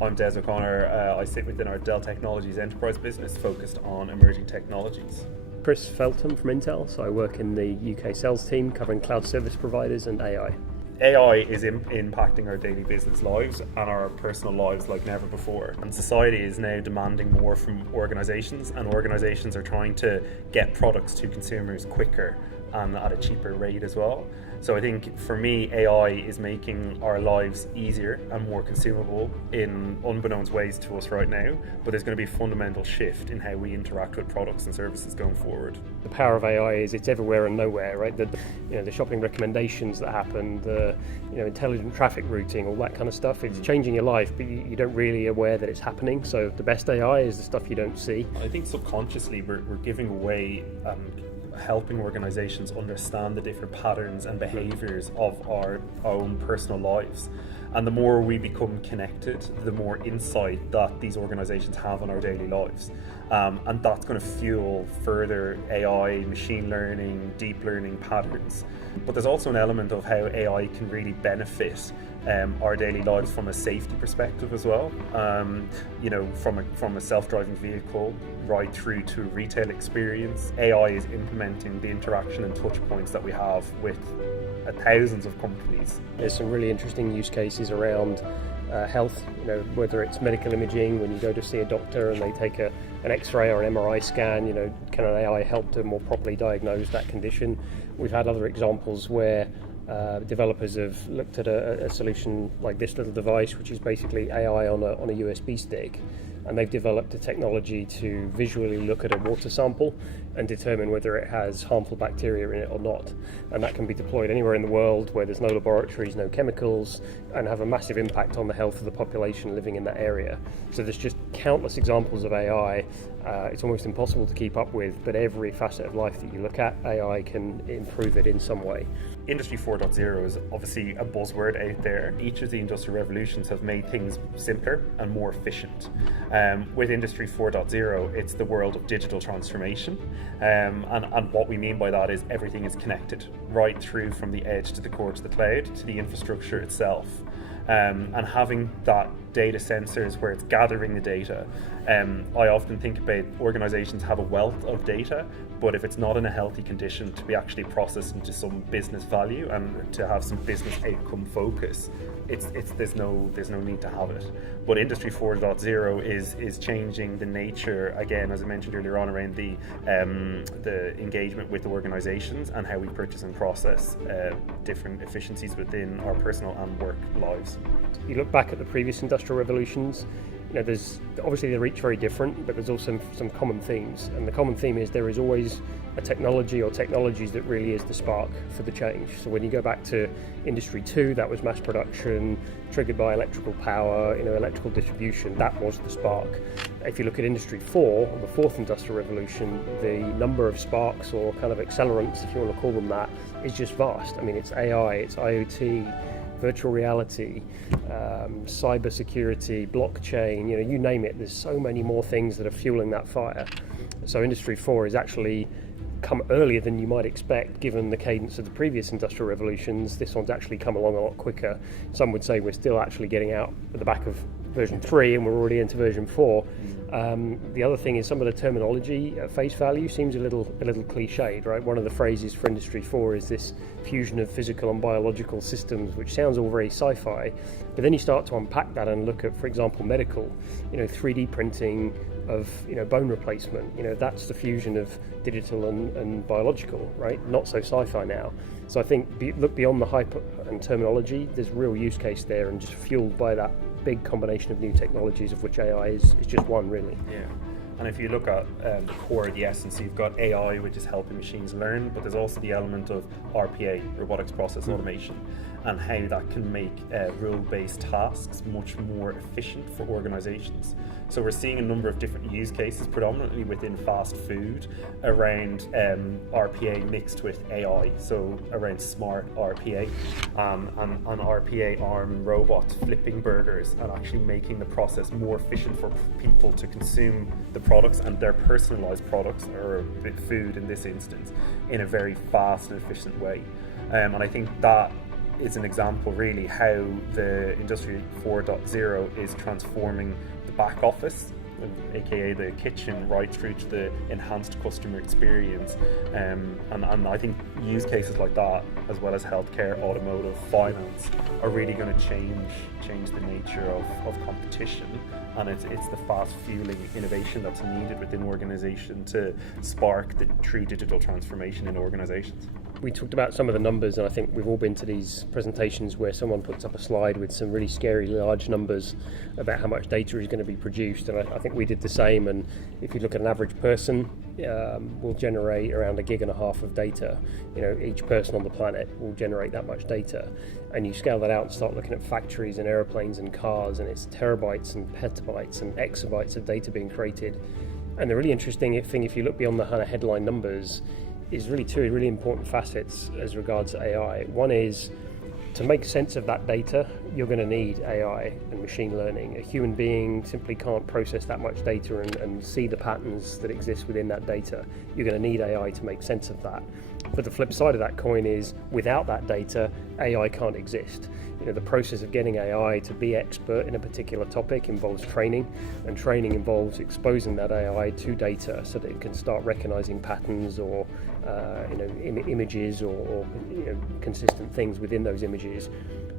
I'm Des O'Connor. I sit within our Dell Technologies enterprise business focused on emerging technologies. Chris Feltham from Intel, so I work in the UK sales team covering cloud service providers and AI. AI is impacting our daily business lives and our personal lives like never before. And society is now demanding more from organizations, and organizations are trying to get products to consumers quicker and at a cheaper rate as well. So I think for me, AI is making our lives easier and more consumable in unbeknownst ways to us right now, but there's going to be a fundamental shift in how we interact with products and services going forward. The power of AI is it's everywhere and nowhere, right? The shopping recommendations that happen, the intelligent traffic routing, all that kind of stuff. It's changing your life, but you don't really aware that it's happening. So the best AI is the stuff you don't see. I think subconsciously we're giving away helping organizations understand the different patterns and behaviors of our own personal lives. And the more we become connected, the more insight that these organizations have on our daily lives. And that's going to fuel further AI, machine learning, deep learning patterns. But there's also an element of how AI can really benefit our daily lives from a safety perspective as well. From a self-driving vehicle right through to a retail experience, AI is implementing the interaction and touch points that we have with thousands of companies. There's some really interesting use cases around health, whether it's medical imaging, when you go to see a doctor and they take an X-ray or an MRI scan, can an AI help to more properly diagnose that condition? We've had other examples where developers have looked at a solution like this little device, which is basically AI on a USB stick, and they've developed a technology to visually look at a water sample and determine whether it has harmful bacteria in it or not. And that can be deployed anywhere in the world where there's no laboratories, no chemicals, and have a massive impact on the health of the population living in that area. So there's just countless examples of AI. It's almost impossible to keep up with, but every facet of life that you look at, AI can improve it in some way. Industry 4.0 is obviously a buzzword out there. Each of the industrial revolutions have made things simpler and more efficient. With Industry 4.0, it's the world of digital transformation. And what we mean by that is everything is connected, right through from the edge to the core to the cloud to the infrastructure itself. And having that data sensors where it's gathering the data. I often think about organizations have a wealth of data, but if it's not in a healthy condition to be actually processed into some business value and to have some business outcome focus, there's no need to have it. But Industry 4.0 is changing the nature, again, as I mentioned earlier on, around the engagement with organizations and how we purchase and process different efficiencies within our personal and work lives. You look back at the previous industrial revolutions, there's obviously they're each very different, but there's also some common themes. And the common theme is there is always a technology or technologies that really is the spark for the change. So when you go back to Industry 2, that was mass production, triggered by electrical power, electrical distribution, that was the spark. If you look at Industry 4, or the fourth industrial revolution, the number of sparks or kind of accelerants, if you want to call them that, is just vast. I mean, it's AI, it's IoT, virtual reality, cyber security, blockchain, you name it. There's so many more things that are fueling that fire. So Industry 4 is actually come earlier than you might expect given the cadence of the previous industrial revolutions. This one's actually come along a lot quicker. Some would say we're still actually getting out at the back of version 3 and we're already into version 4. The other thing is some of the terminology at face value seems a little cliched, right? One of the phrases for Industry 4 is this fusion of physical and biological systems, which sounds all very sci-fi, but then you start to unpack that and look at, for example, medical, 3D printing of bone replacement. That's the fusion of digital and biological, right? Not so sci-fi now. So I think look beyond the hype and terminology. There's real use case there, and just fueled by that big combination of new technologies, of which AI is just one, really. Yeah. And if you look at the core, the essence, you've got AI, which is helping machines learn, but there's also the element of RPA, robotics process automation, and how that can make rule-based tasks much more efficient for organizations. So we're seeing a number of different use cases, predominantly within fast food, around RPA mixed with AI, so around smart RPA, and RPA arm robots flipping burgers and actually making the process more efficient for people to consume the products and their personalized products, or food in this instance, in a very fast and efficient way. And I think that is an example really how the Industry 4.0 is transforming the back office, aka the kitchen, right through to the enhanced customer experience, and I think use cases like that, as well as healthcare, automotive, finance, are really going to change the nature of competition, and it's the fast fueling innovation that's needed within organization to spark the true digital transformation in organizations. We talked about some of the numbers, and I think we've all been to these presentations where someone puts up a slide with some really scary large numbers about how much data is going to be produced, and I think we did the same. And if you look at an average person, will generate around 1.5 GB of data. Each person on the planet will generate that much data, and you scale that out and start looking at factories and airplanes and cars, and it's terabytes and petabytes and exabytes of data being created. And the really interesting thing, if you look beyond the kind of headline numbers, is really two really important facets as regards to AI. One is, to make sense of that data, you're going to need AI and machine learning. A human being simply can't process that much data and see the patterns that exist within that data. You're going to need AI to make sense of that. But the flip side of that coin is, without that data, AI can't exist. The process of getting AI to be expert in a particular topic involves training, and training involves exposing that AI to data so that it can start recognizing patterns or images or consistent things within those images.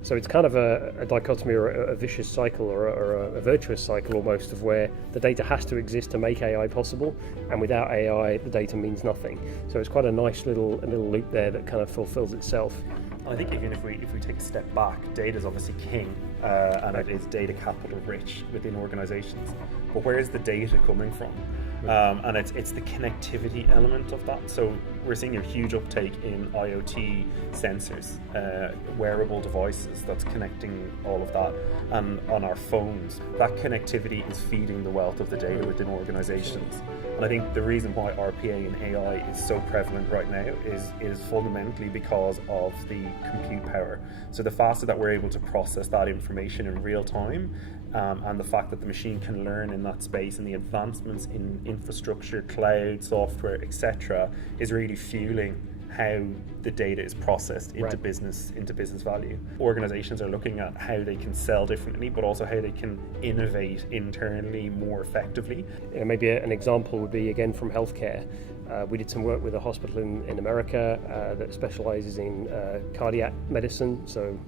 So it's kind of a dichotomy or a vicious cycle or a virtuous cycle almost, of where the data has to exist to make AI possible, and without AI the data means nothing. So it's quite a nice little loop there that kind of fulfills itself. I think even if we take a step back, data is obviously king, and it is data capital rich within organizations. But where is the data coming from? And it's the connectivity element of that. So we're seeing a huge uptake in IoT sensors, wearable devices that's connecting all of that, and on our phones. That connectivity is feeding the wealth of the data within organizations. And I think the reason why RPA and AI is so prevalent right now is fundamentally because of the compute power. So the faster that we're able to process that information in real time, and the fact that the machine can learn in that space, and the advancements in infrastructure, cloud, software, etc., is really fueling how the data is processed into business value. Organizations are looking at how they can sell differently, but also how they can innovate internally more effectively. Maybe an example would be, again, from healthcare. We did some work with a hospital in America that specializes in cardiac medicine. So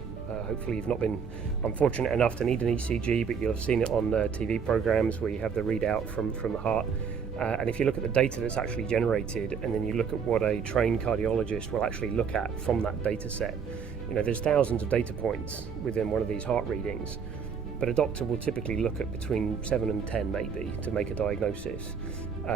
hopefully you've not been unfortunate enough to need an ECG, but you'll have seen it on TV programs where you have the readout from the heart. And if you look at the data that's actually generated, and then you look at what a trained cardiologist will actually look at from that data set, there's thousands of data points within one of these heart readings, but a doctor will typically look at between 7 and 10 maybe to make a diagnosis,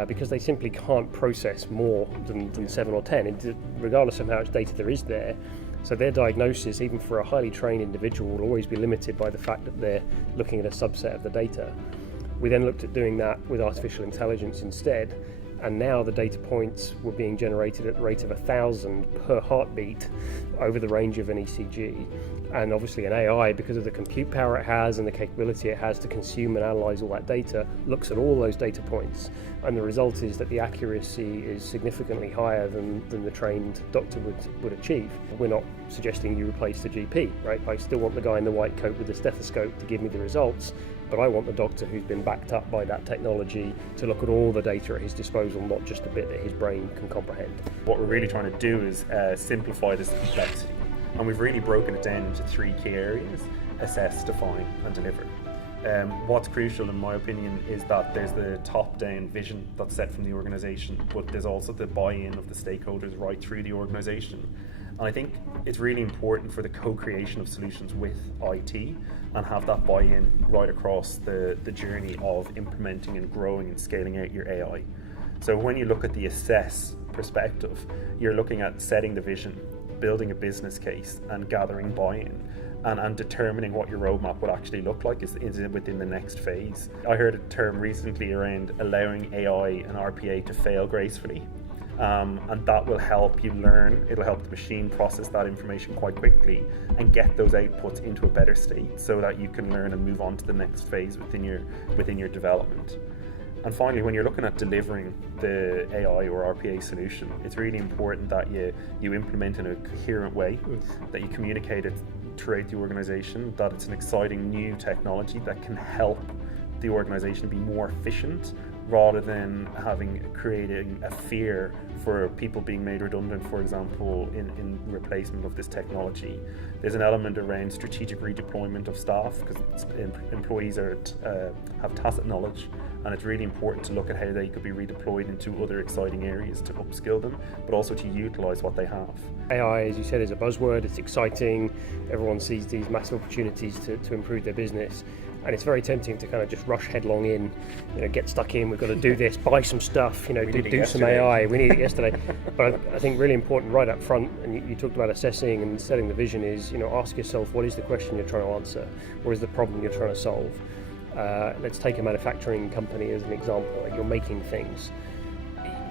because they simply can't process more than 7 or 10, regardless of how much data there is there. So their diagnosis, even for a highly trained individual, will always be limited by the fact that they're looking at a subset of the data. We then looked at doing that with artificial intelligence instead, and now the data points were being generated at the rate of 1,000 per heartbeat over the range of an ECG. And obviously an AI, because of the compute power it has and the capability it has to consume and analyze all that data, looks at all those data points, and the result is that the accuracy is significantly higher than the trained doctor would achieve. We're not suggesting you replace the GP, right? I still want the guy in the white coat with the stethoscope to give me the results, but I want the doctor who's been backed up by that technology to look at all the data at his disposal, not just the bit that his brain can comprehend. What we're really trying to do is simplify this complexity, and we've really broken it down into 3 key areas: assess, define, and deliver. What's crucial, in my opinion, is that there's the top-down vision that's set from the organisation, but there's also the buy-in of the stakeholders right through the organisation. And I think it's really important for the co-creation of solutions with IT and have that buy-in right across the journey of implementing and growing and scaling out your AI. So when you look at the assess perspective, you're looking at setting the vision, building a business case, and gathering buy-in, and determining what your roadmap would actually look like is within the next phase. I heard a term recently around allowing AI and RPA to fail gracefully. And that will help you learn, it'll help the machine process that information quite quickly and get those outputs into a better state so that you can learn and move on to the next phase within your development. And finally, when you're looking at delivering the AI or RPA solution, it's really important that you implement in a coherent way, that you communicate it throughout the organization, that it's an exciting new technology that can help the organization be more efficient, rather than creating a fear for people being made redundant, for example, in replacement of this technology. There's an element around strategic redeployment of staff, because employees have tacit knowledge, and it's really important to look at how they could be redeployed into other exciting areas to upskill them, but also to utilize what they have. AI, as you said, is a buzzword. It's exciting. Everyone sees these massive opportunities to improve their business. And it's very tempting to kind of just rush headlong in, get stuck in, we've got to do this, buy some stuff, do some AI, we need it yesterday. But I think really important right up front, and you talked about assessing and setting the vision, is, ask yourself, what is the question you're trying to answer? What is the problem you're trying to solve? Let's take a manufacturing company as an example. You're making things.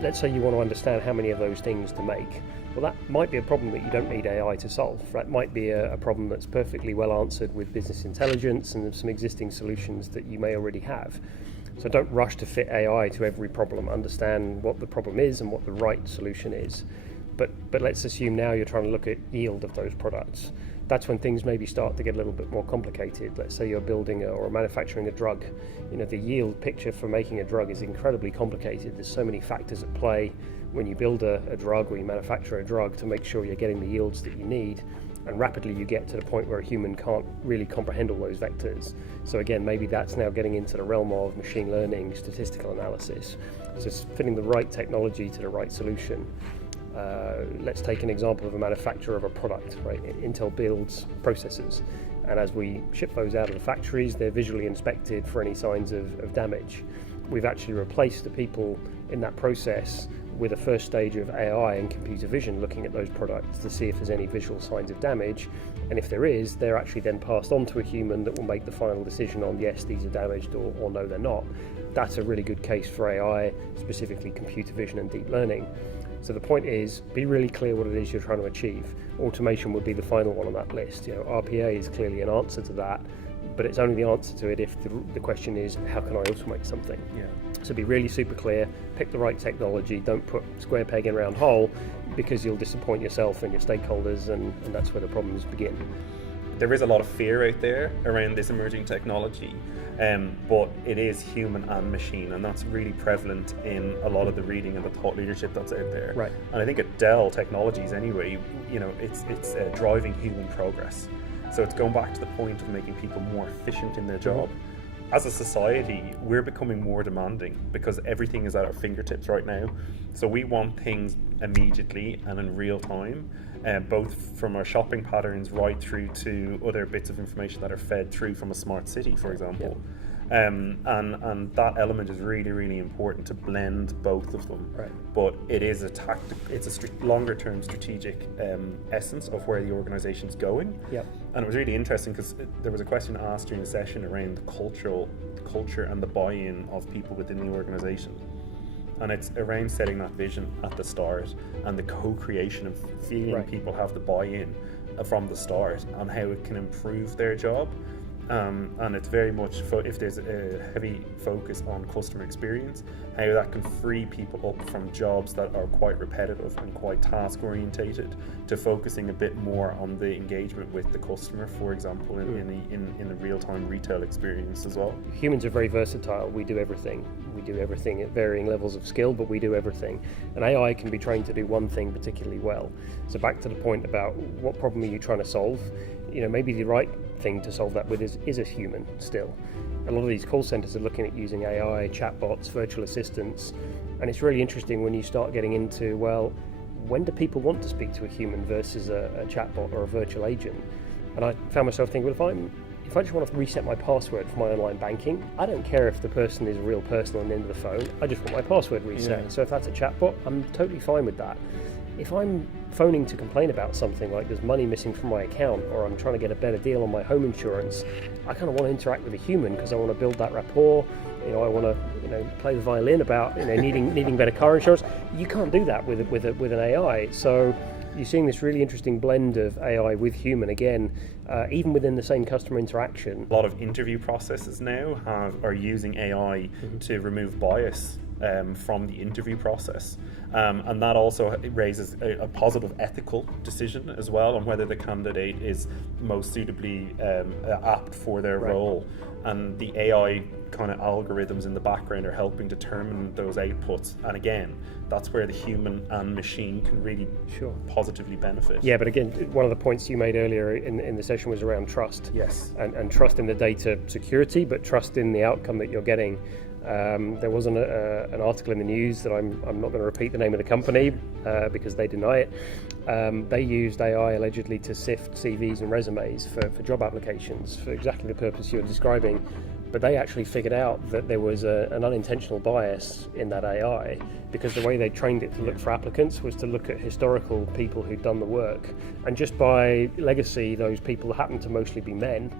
Let's say you want to understand how many of those things to make. Well, that might be a problem that you don't need AI to solve. That might be a problem that's perfectly well answered with business intelligence and some existing solutions that you may already have. So don't rush to fit AI to every problem. Understand what the problem is and what the right solution is. But let's assume now you're trying to look at yield of those products. That's when things maybe start to get a little bit more complicated. Let's say you're building or manufacturing a drug. The yield picture for making a drug is incredibly complicated. There's so many factors at play when you build a drug or you manufacture a drug to make sure you're getting the yields that you need. And rapidly you get to the point where a human can't really comprehend all those vectors. So again, maybe that's now getting into the realm of machine learning, statistical analysis. So it's fitting the right technology to the right solution. Let's take an example of a manufacturer of a product, right? Intel builds processors, and as we ship those out of the factories, they're visually inspected for any signs of damage. We've actually replaced the people in that process with a first stage of AI and computer vision looking at those products to see if there's any visual signs of damage, and if there is, they're actually then passed on to a human that will make the final decision on yes, these are damaged, or no, they're not. That's a really good case for AI, specifically computer vision and deep learning. So the point is, be really clear what it is you're trying to achieve. Automation would be the final one on that list. RPA is clearly an answer to that, but it's only the answer to it if the question is, how can I automate something? Yeah. So be really super clear, pick the right technology, don't put square peg in round hole, because you'll disappoint yourself and your stakeholders, and that's where the problems begin. There is a lot of fear out there around this emerging technology, but it is human and machine, and that's really prevalent in a lot of the reading and the thought leadership that's out there. Right. And I think at Dell Technologies anyway, it's driving human progress. So it's going back to the point of making people more efficient in their job. As a society, we're becoming more demanding because everything is at our fingertips right now. So we want things immediately and in real time, both from our shopping patterns right through to other bits of information that are fed through from a smart city, for example. Yeah. And that element is really, really important to blend both of them. Right. But it is it's a longer term strategic essence of where the organization's going. Yep. And it was really interesting because there was a question asked during the session around the culture and the buy-in of people within the organization. And it's around setting that vision at the start and the co-creation of feeling people have the buy-in from the start on how it can improve their job. And it's very much, if there's a heavy focus on customer experience, how that can free people up from jobs that are quite repetitive and quite task orientated to focusing a bit more on the engagement with the customer, for example, in the real-time retail experience as well. Humans are very versatile. We do everything. We do everything at varying levels of skill, but we do everything. And AI can be trained to do one thing particularly well. So back to the point about what problem are you trying to solve? Maybe the right thing to solve that with is a human still. A lot of these call centers are looking at using AI, chatbots, virtual assistants, and it's really interesting when you start getting into, well, when do people want to speak to a human versus a chatbot or a virtual agent? And I found myself thinking, well, if I just want to reset my password for my online banking, I don't care if the person is a real person on the end of the phone, I just want my password reset. Yeah. So if that's a chatbot, I'm totally fine with that. If I'm phoning to complain about something like there's money missing from my account, or I'm trying to get a better deal on my home insurance, I kind of want to interact with a human because I want to build that rapport. I want to play the violin about needing better car insurance. You can't do that with an AI. So you're seeing this really interesting blend of AI with human again, even within the same customer interaction. A lot of interview processes now are using AI to remove bias from the interview process. And that also raises a positive ethical decision as well on whether the candidate is most suitably apt for their role. And the AI kind of algorithms in the background are helping determine those outputs. And again, that's where the human and machine can really positively benefit. Yeah, but again, one of the points you made earlier in the session was around trust. Yes. And trust in the data security, but trust in the outcome that you're getting. There was an article in the news that I'm not going to repeat the name of the company because they deny it. They used AI allegedly to sift CVs and resumes for job applications for exactly the purpose you're describing. But they actually figured out that there was an unintentional bias in that AI, because the way they trained it to look for applicants was to look at historical people who'd done the work. And just by legacy, those people happened to mostly be men.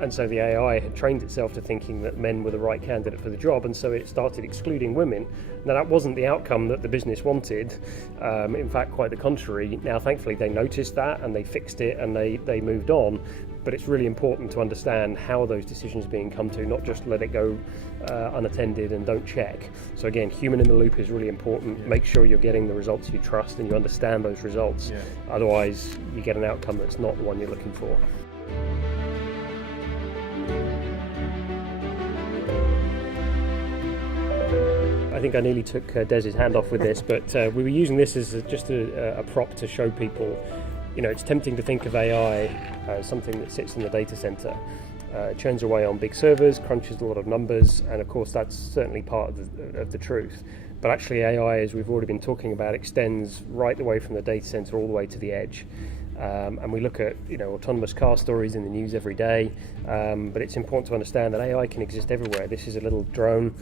And so the AI had trained itself to thinking that men were the right candidate for the job, and so it started excluding women. Now, that wasn't the outcome that the business wanted. In fact, quite the contrary. Now, thankfully, they noticed that and they fixed it and they moved on. But it's really important to understand how those decisions are being come to, not just let it go unattended and don't check. So again, human in the loop is really important. Yeah. Make sure you're getting the results you trust and you understand those results. Yeah. Otherwise, you get an outcome that's not the one you're looking for. I think I nearly took Des's hand off with this, but we were using this as just a prop to show people, it's tempting to think of AI as something that sits in the data center. It churns away on big servers, crunches a lot of numbers, and of course that's certainly part of the truth. But actually AI, as we've already been talking about, extends right the way from the data center all the way to the edge. And we look at autonomous car stories in the news every day, but it's important to understand that AI can exist everywhere. This is a little drone,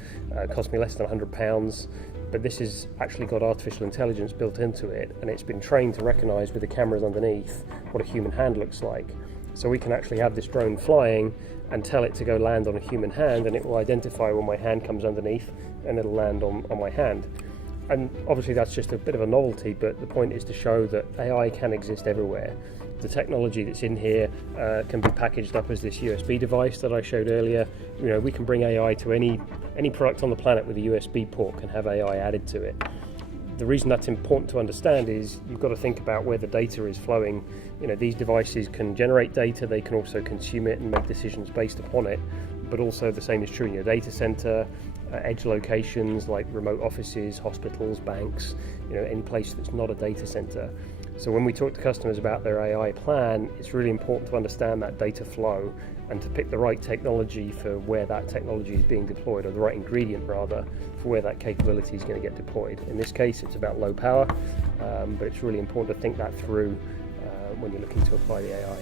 cost me less than £100, but this has actually got artificial intelligence built into it, and it's been trained to recognize with the cameras underneath what a human hand looks like. So we can actually have this drone flying and tell it to go land on a human hand, and it will identify when my hand comes underneath and it'll land on my hand. And obviously that's just a bit of a novelty, but the point is to show that AI can exist everywhere. The technology that's in here can be packaged up as this USB device that I showed earlier. We can bring AI to any product on the planet with a USB port can have AI added to it. The reason that's important to understand is you've got to think about where the data is flowing. These devices can generate data, they can also consume it and make decisions based upon it, but also the same is true in your data center, edge locations like remote offices, hospitals, banks, any place that's not a data center. So when we talk to customers about their AI plan, it's really important to understand that data flow and to pick the right technology for where that technology is being deployed, or the right ingredient rather, for where that capability is going to get deployed. In this case, it's about low power, but it's really important to think that through when you're looking to apply the AI.